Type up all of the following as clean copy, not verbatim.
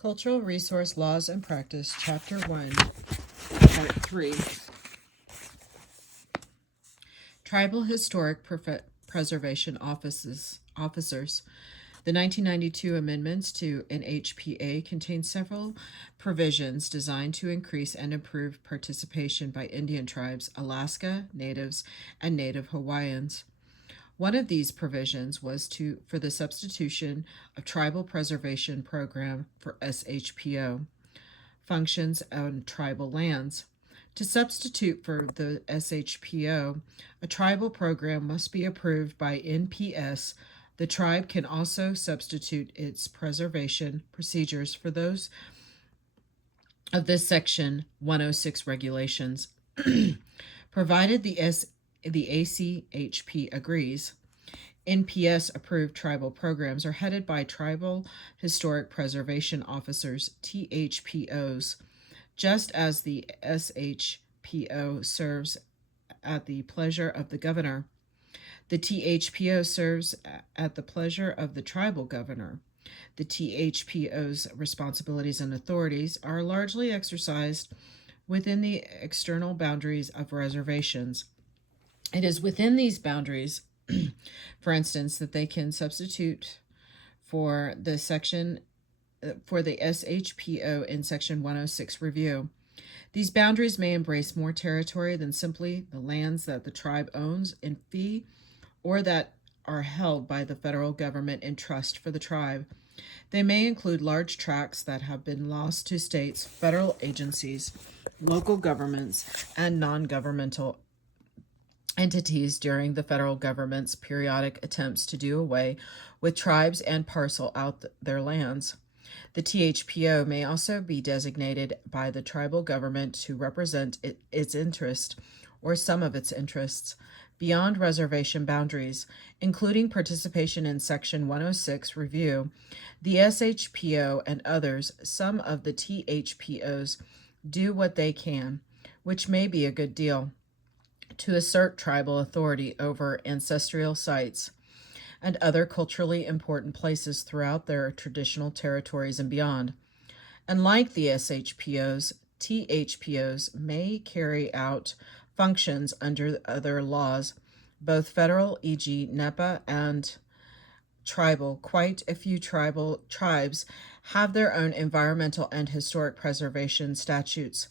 Cultural Resource Laws and Practice, Chapter 1, Part 3. Tribal Historic Preservation Officers. The 1992 amendments to NHPA contain several provisions designed to increase and improve participation by Indian tribes, Alaska Natives, and Native Hawaiians. One of these provisions was for the substitution of Tribal Preservation Program for SHPO functions on tribal lands. To substitute for the SHPO, a tribal program must be approved by NPS. The tribe can also substitute its preservation procedures for those of this Section 106 regulations, provided the ACHP agrees. NPS-approved tribal programs are headed by Tribal Historic Preservation Officers, THPOs, just as the SHPO serves at the pleasure of the governor. The THPO serves at the pleasure of the tribal governor. The THPO's responsibilities and authorities are largely exercised within the external boundaries of reservations. It is within these boundaries, for instance, that they can substitute for the SHPO in Section 106 review. These boundaries may embrace more territory than simply the lands that the tribe owns in fee or that are held by the federal government in trust for the tribe. They may include large tracts that have been lost to states, federal agencies, local governments, and non-governmental entities during the federal government's periodic attempts to do away with tribes and parcel out their lands. The THPO may also be designated by the tribal government to represent its interest or some of its interests beyond reservation boundaries, including participation in Section 106 review. The SHPO and others, some of the THPOs, do what they can, which may be a good deal, to assert tribal authority over ancestral sites and other culturally important places throughout their traditional territories and beyond. Unlike the SHPOs, THPOs may carry out functions under other laws, both federal, e.g. NEPA, and tribal. Quite a few tribes have their own environmental and historic preservation statutes.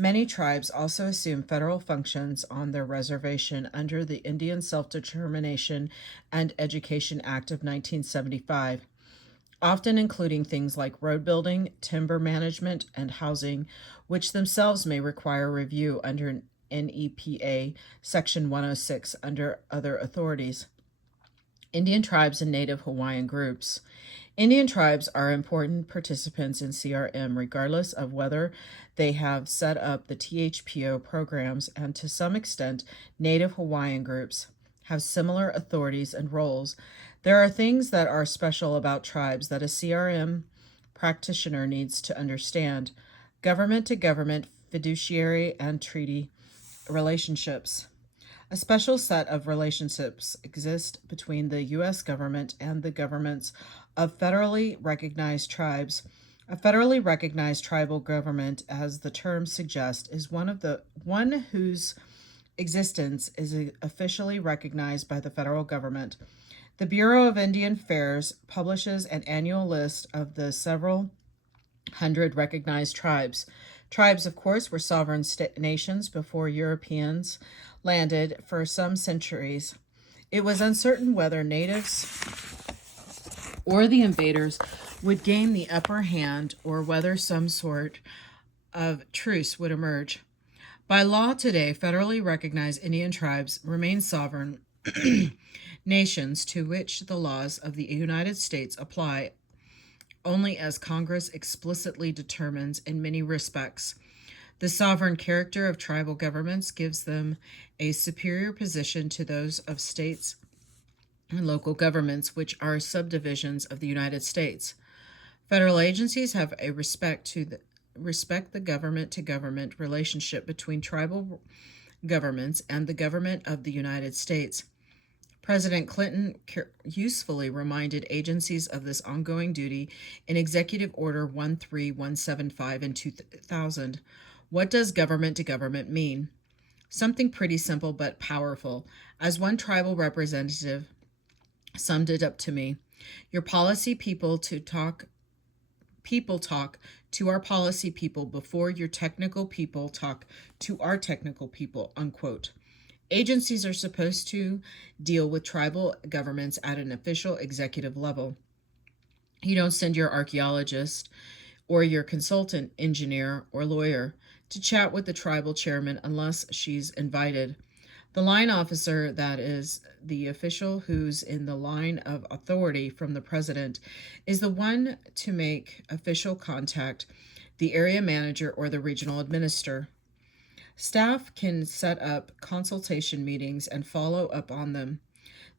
Many tribes also assume federal functions on their reservation under the Indian Self-Determination and Education Act of 1975, often including things like road building, timber management, and housing, which themselves may require review under NEPA Section 106 under other authorities. Indian tribes and Native Hawaiian groups. Indian tribes are important participants in CRM, regardless of whether they have set up the THPO programs, and to some extent, Native Hawaiian groups have similar authorities and roles. There are things that are special about tribes that a CRM practitioner needs to understand: government-to-government, fiduciary, and treaty relationships. A special set of relationships exist between the U.S. government and the governments of federally recognized tribes. A federally recognized tribal government, as the term suggests, is one whose existence is officially recognized by the federal government. The Bureau of Indian Affairs publishes an annual list of the several hundred recognized tribes. Tribes, of course, were sovereign nations before Europeans landed. For some centuries, it was uncertain whether natives or the invaders would gain the upper hand or whether some sort of truce would emerge. By law today, federally recognized Indian tribes remain sovereign nations to which the laws of the United States apply only as Congress explicitly determines in many respects. The sovereign character of tribal governments gives them a superior position to those of states and local governments, which are subdivisions of the United States. Federal agencies have a respect the government-to-government relationship between tribal governments and the government of the United States. President Clinton usefully reminded agencies of this ongoing duty in Executive Order 13175 in 2000. What does government to government mean? Something pretty simple but powerful. As one tribal representative summed it up to me, your policy people talk to our policy people before your technical people talk to our technical people, unquote. Agencies are supposed to deal with tribal governments at an official executive level. You don't send your archaeologist or your consultant engineer or lawyer to chat with the tribal chairman unless she's invited. The line officer, that is, the official who's in the line of authority from the president, is the one to make official contact, the area manager or the regional administrator. Staff can set up consultation meetings and follow up on them.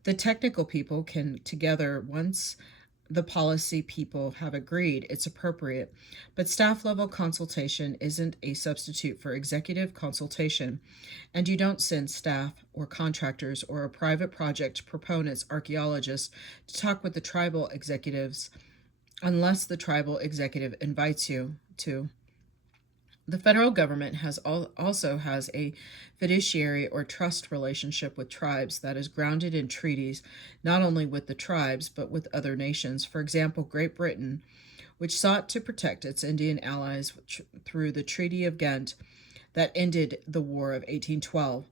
The technical people can together once the policy people have agreed it's appropriate, but staff level consultation isn't a substitute for executive consultation, and you don't send staff or contractors or a private project proponent's archaeologists to talk with the tribal executives unless the tribal executive invites you to. The federal government also has a fiduciary or trust relationship with tribes that is grounded in treaties not only with the tribes but with other nations. For example, Great Britain, which sought to protect its Indian allies through the Treaty of Ghent that ended the War of 1812.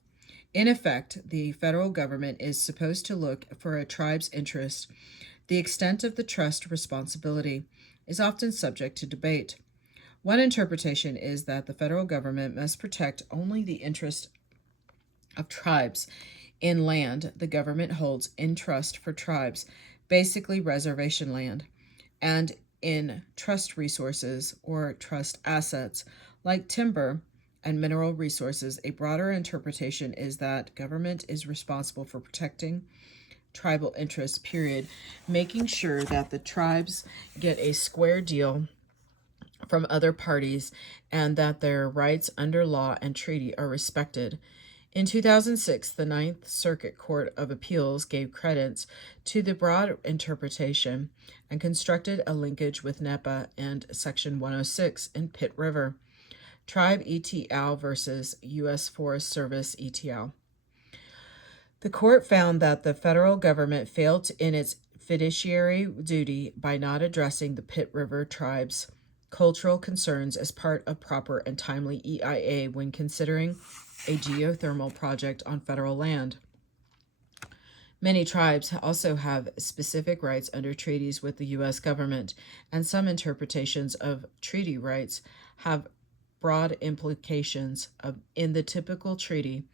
In effect, the federal government is supposed to look for a tribe's interest. The extent of the trust responsibility is often subject to debate. One interpretation is that the federal government must protect only the interest of tribes in land the government holds in trust for tribes, basically reservation land, and in trust resources or trust assets like timber and mineral resources. A broader interpretation is that government is responsible for protecting tribal interests, period, making sure that the tribes get a square deal from other parties and that their rights under law and treaty are respected. In 2006, the Ninth Circuit Court of Appeals gave credence to the broad interpretation and constructed a linkage with NEPA and Section 106 in Pitt River. Tribe ETL versus U.S. Forest Service ETL. The court found that the federal government failed in its fiduciary duty by not addressing the Pitt River tribe's cultural concerns as part of proper and timely EIA when considering a geothermal project on federal land. Many tribes also have specific rights under treaties with the U.S. government, and some interpretations of treaty rights have broad implications in the typical treaty.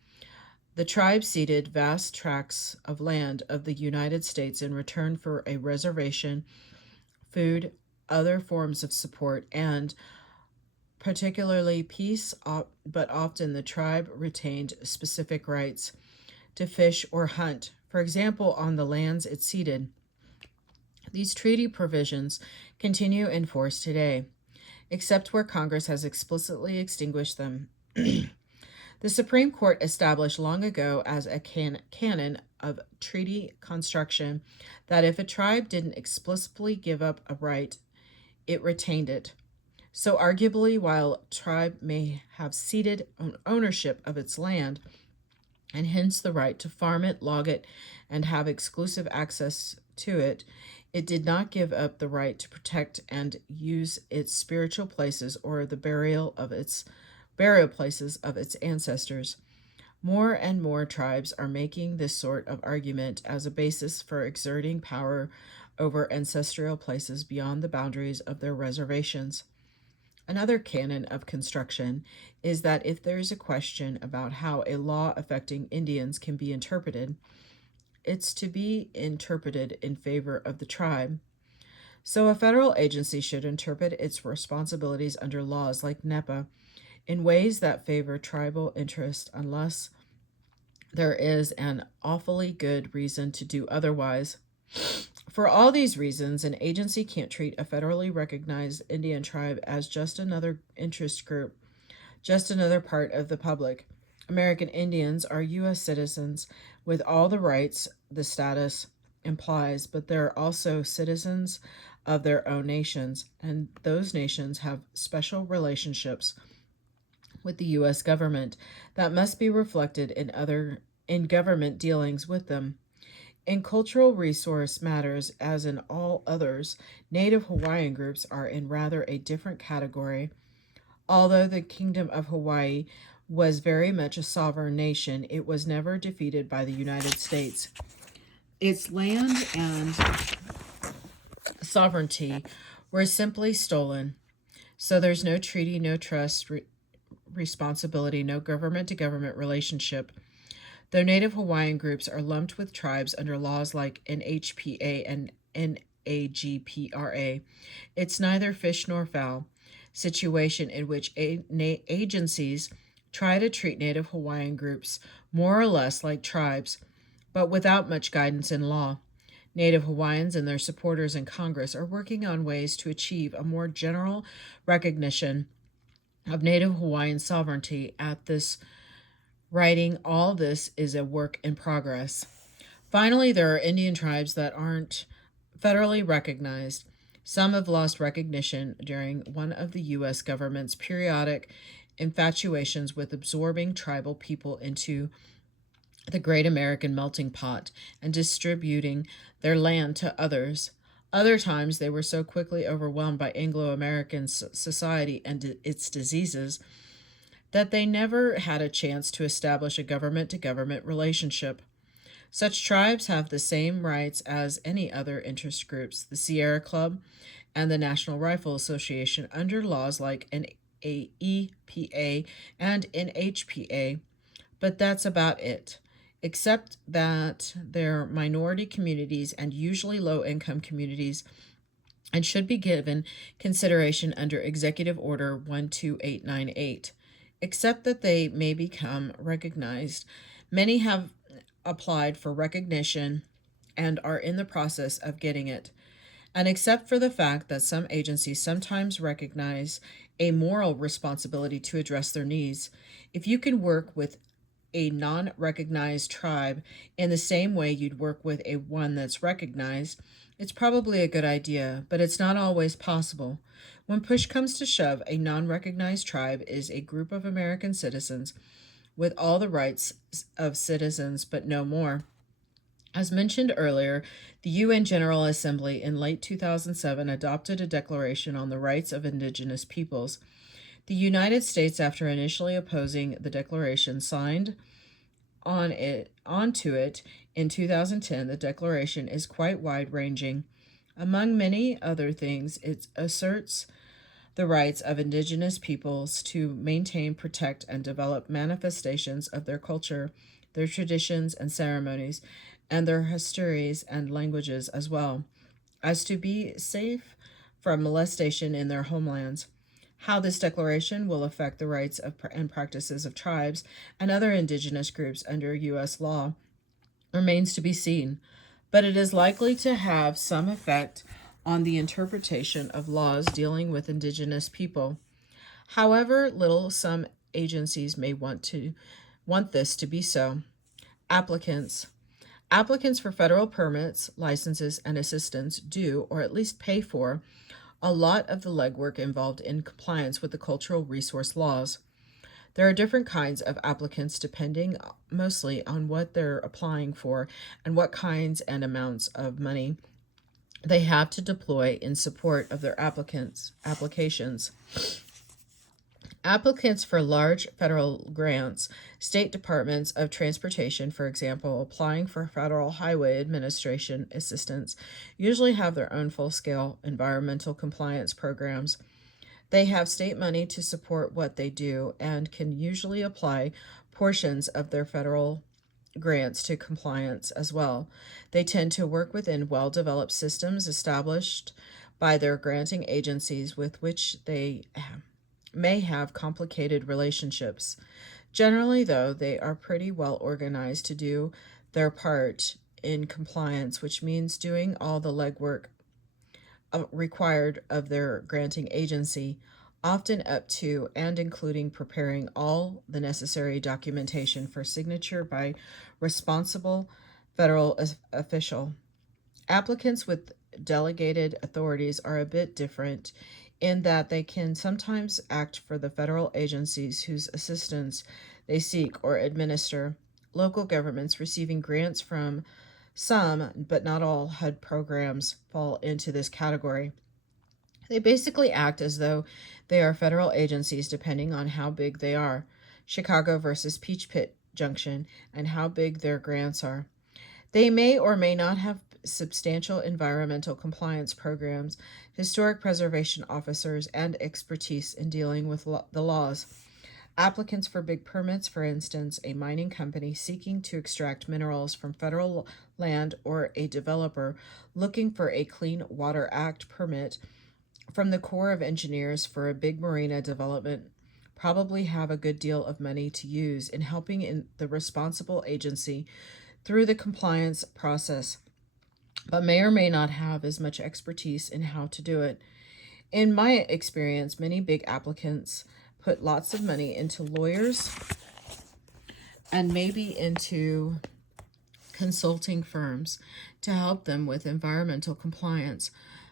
The tribe ceded vast tracts of land of the United States in return for a reservation, food, other forms of support, and particularly peace, but often the tribe retained specific rights to fish or hunt, for example, on the lands it ceded. These treaty provisions continue in force today, except where Congress has explicitly extinguished them. The Supreme Court established long ago as a canon of treaty construction that if a tribe didn't explicitly give up a right, it retained it. So arguably, while a tribe may have ceded ownership of its land, and hence the right to farm it, log it, and have exclusive access to it, it did not give up the right to protect and use its spiritual places or the burial places of its ancestors. More and more tribes are making this sort of argument as a basis for exerting power over ancestral places beyond the boundaries of their reservations. Another canon of construction is that if there is a question about how a law affecting Indians can be interpreted, it's to be interpreted in favor of the tribe. So a federal agency should interpret its responsibilities under laws like NEPA in ways that favor tribal interest unless there is an awfully good reason to do otherwise. For all these reasons, an agency can't treat a federally recognized Indian tribe as just another interest group, just another part of the public. American Indians are U.S. citizens with all the rights the status implies, but they're also citizens of their own nations, and those nations have special relationships with the US government that must be reflected in government dealings with them. In cultural resource matters, as in all others, Native Hawaiian groups are in rather a different category. Although the Kingdom of Hawaii was very much a sovereign nation, it was never defeated by the United States. Its land and sovereignty were simply stolen. So there's no treaty, no trust, responsibility, no government to government relationship. Though Native Hawaiian groups are lumped with tribes under laws like NHPA and NAGPRA, it's neither fish nor fowl situation in which agencies try to treat Native Hawaiian groups more or less like tribes, but without much guidance in law. Native Hawaiians and their supporters in Congress are working on ways to achieve a more general recognition of Native Hawaiian sovereignty. At this writing, all this is a work in progress. Finally, there are Indian tribes that aren't federally recognized. Some have lost recognition during one of the U.S. government's periodic infatuations with absorbing tribal people into the great American melting pot and distributing their land to others. Other times, they were so quickly overwhelmed by Anglo American society and its diseases that they never had a chance to establish a government to government relationship. Such tribes have the same rights as any other interest groups, the Sierra Club and the National Rifle Association, under laws like NAEPA and NHPA, but that's about it. Except that they're minority communities and usually low income communities and should be given consideration under Executive Order 12898. Except that they may become recognized. Many have applied for recognition and are in the process of getting it. And except for the fact that some agencies sometimes recognize a moral responsibility to address their needs, if you can work with a non-recognized tribe in the same way you'd work with a one that's recognized, it's probably a good idea, but it's not always possible. When push comes to shove, a non-recognized tribe is a group of American citizens with all the rights of citizens, but no more. As mentioned earlier, the UN General Assembly in late 2007 adopted a declaration on the rights of indigenous peoples. The United States, after initially opposing the declaration, signed onto it in 2010. The declaration is quite wide-ranging. Among many other things, it asserts the rights of indigenous peoples to maintain, protect, and develop manifestations of their culture, their traditions and ceremonies, and their histories and languages, as well as to be safe from molestation in their homelands. How this declaration will affect the rights and practices of tribes and other indigenous groups under U.S. law remains to be seen, but it is likely to have some effect on the interpretation of laws dealing with indigenous people. However little some agencies may want this to be so. Applicants for federal permits, licenses, and assistance do, or at least pay for, a lot of the legwork involved in compliance with the cultural resource laws. There are different kinds of applicants depending mostly on what they're applying for and what kinds and amounts of money they have to deploy in support of their applications. Applicants for large federal grants, state departments of transportation, for example, applying for Federal Highway Administration assistance, usually have their own full-scale environmental compliance programs. They have state money to support what they do and can usually apply portions of their federal grants to compliance as well. They tend to work within well-developed systems established by their granting agencies with which they may have complicated relationships. Generally, though, they are pretty well organized to do their part in compliance, which means doing all the legwork required of their granting agency. often up to and including preparing all the necessary documentation for signature by responsible federal official. Applicants with delegated authorities are a bit different in that they can sometimes act for the federal agencies whose assistance they seek or administer. Local governments receiving grants from some, but not all, HUD programs fall into this category. They basically act as though they are federal agencies depending on how big they are. Chicago versus Peach Pit Junction, and how big their grants are. They may or may not have substantial environmental compliance programs, historic preservation officers, and expertise in dealing with the laws. Applicants for big permits, for instance, a mining company seeking to extract minerals from federal land, or a developer looking for a Clean Water Act permit from the Corps of Engineers for a big marina development, probably have a good deal of money to use in helping in the responsible agency through the compliance process, but may or may not have as much expertise in how to do it. In my experience, many big applicants put lots of money into lawyers and maybe into consulting firms to help them with environmental compliance.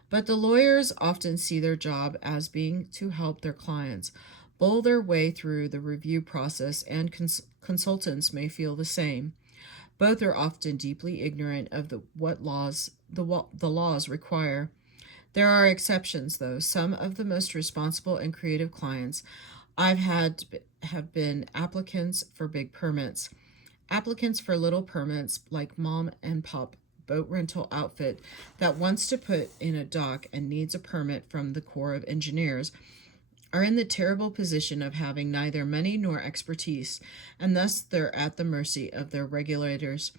But the lawyers often see their job as being to help their clients bowl their way through the review process, and consultants may feel the same. Both are often deeply ignorant of what the laws require. There are exceptions, though. Some of the most responsible and creative clients I've had have been applicants for big permits. Applicants for little permits, like mom and pop boat rental outfit that wants to put in a dock and needs a permit from the Corps of Engineers, are in the terrible position of having neither money nor expertise, and thus they're at the mercy of their regulators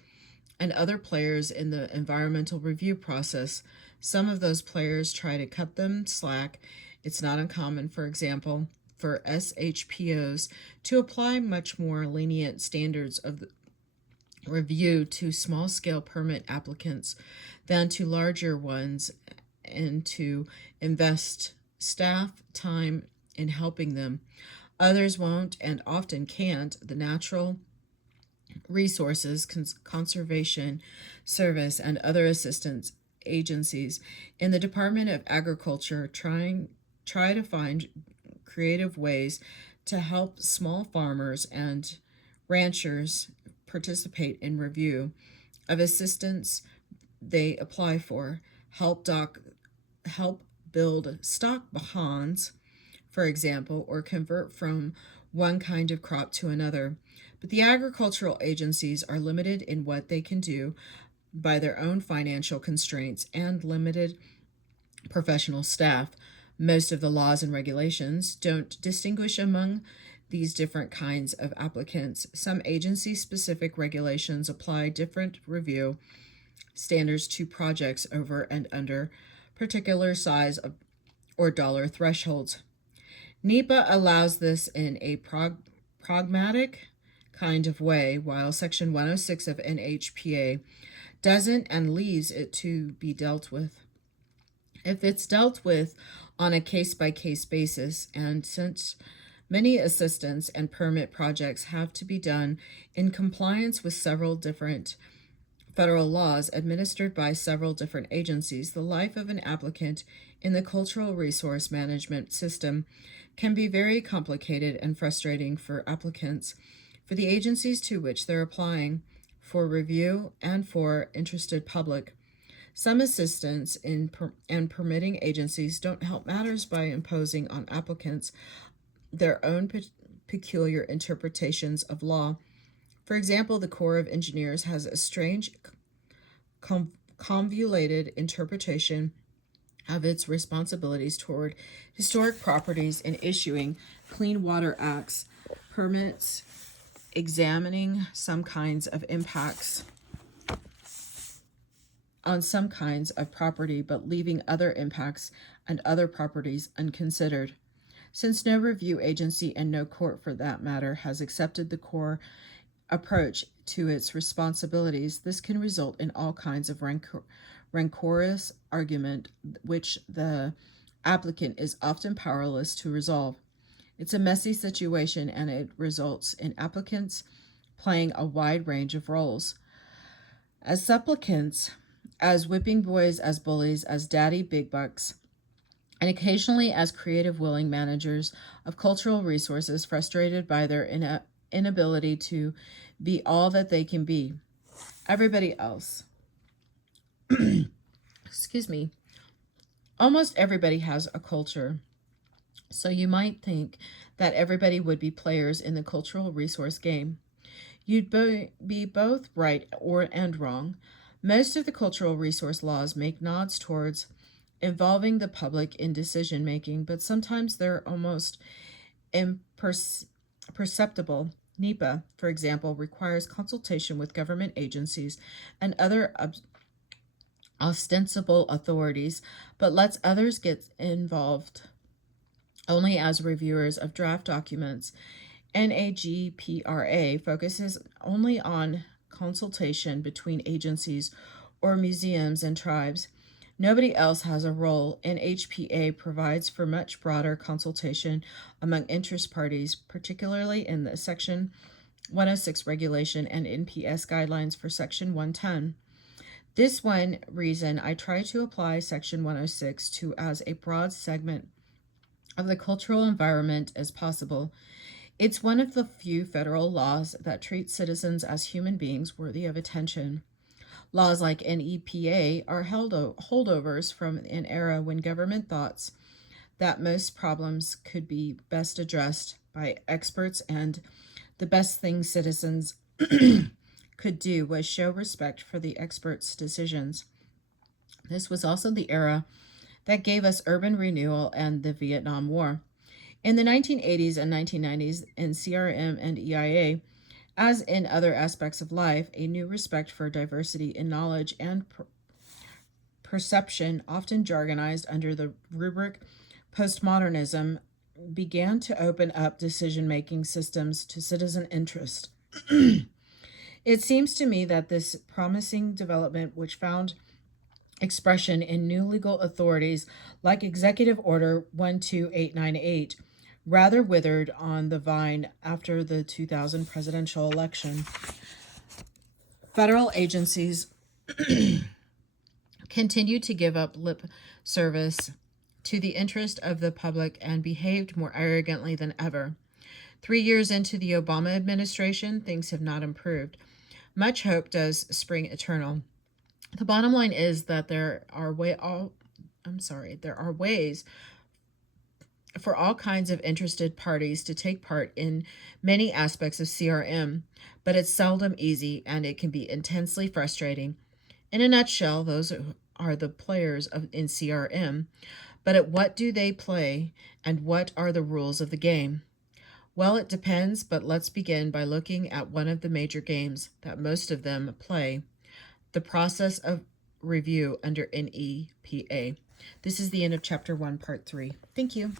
and other players in the environmental review process. Some of those players try to cut them slack. It's not uncommon, for example, for SHPOs to apply much more lenient standards of the review to small-scale permit applicants than to larger ones, and to invest staff time in helping them. Others won't and often can't. The Natural Resources Conservation Service and other assistance agencies in the Department of Agriculture try to find creative ways to help small farmers and ranchers participate in review of assistance they apply for, help build stock ponds, for example, or convert from one kind of crop to another. But the agricultural agencies are limited in what they can do by their own financial constraints and limited professional staff. Most of the laws and regulations don't distinguish among these different kinds of applicants. Some agency specific regulations apply different review standards to projects over and under particular size or dollar thresholds. NEPA allows this in a pragmatic kind of way, while Section 106 of NHPA doesn't, and leaves it to be dealt with. If it's dealt with on a case-by-case basis, and since many assistance and permit projects have to be done in compliance with several different federal laws administered by several different agencies, the life of an applicant in the cultural resource management system can be very complicated and frustrating for applicants, for the agencies to which they're applying for review, and for interested public. Some assistance and permitting agencies don't help matters by imposing on applicants their own peculiar interpretations of law. For example, the Corps of Engineers has a strange, convoluted interpretation of its responsibilities toward historic properties in issuing Clean Water Acts permits, examining some kinds of impacts on some kinds of property, but leaving other impacts and other properties unconsidered. Since no review agency, and no court for that matter, has accepted the Corps approach to its responsibilities, this can result in all kinds of rancorous argument, which the applicant is often powerless to resolve. It's a messy situation, and it results in applicants playing a wide range of roles. As supplicants, as whipping boys, as bullies, as daddy big bucks, and occasionally as creative willing managers of cultural resources frustrated by their inability to be all that they can be. Everybody else. Excuse me. Almost everybody has a culture. So you might think that everybody would be players in the cultural resource game. You'd be both right and wrong. Most of the cultural resource laws make nods towards involving the public in decision making, but sometimes they're almost imperceptible. NEPA, for example, requires consultation with government agencies and other ostensible authorities, but lets others get involved only as reviewers of draft documents. NAGPRA focuses only on consultation between agencies or museums and tribes. Nobody else has a role. NHPA provides for much broader consultation among interest parties, particularly in the Section 106 regulation and NPS guidelines for Section 110. This one reason I try to apply Section 106 to as a broad segment of the cultural environment as possible. It's one of the few federal laws that treat citizens as human beings worthy of attention. Laws like NEPA are holdovers from an era when government thought that most problems could be best addressed by experts, and the best thing citizens could do was show respect for the experts' decisions. This was also the era that gave us urban renewal and the Vietnam War. In the 1980s and 1990s, in CRM and EIA, as in other aspects of life, a new respect for diversity in knowledge and perception, often jargonized under the rubric postmodernism, began to open up decision-making systems to citizen interest. It seems to me that this promising development, which found expression in new legal authorities like Executive Order 12898, rather withered on the vine after the 2000 presidential election. Federal agencies continued to give up lip service to the interest of the public and behaved more arrogantly than ever. 3 years into the Obama administration, things have not improved. Much hope does spring eternal. The bottom line is that there are ways for all kinds of interested parties to take part in many aspects of CRM, but it's seldom easy and it can be intensely frustrating. In a nutshell, those are the players in CRM, but at what do they play and what are the rules of the game? Well, it depends, but let's begin by looking at one of the major games that most of them play, the process of review under NEPA. This is the end of Chapter 1, Part 3. Thank you.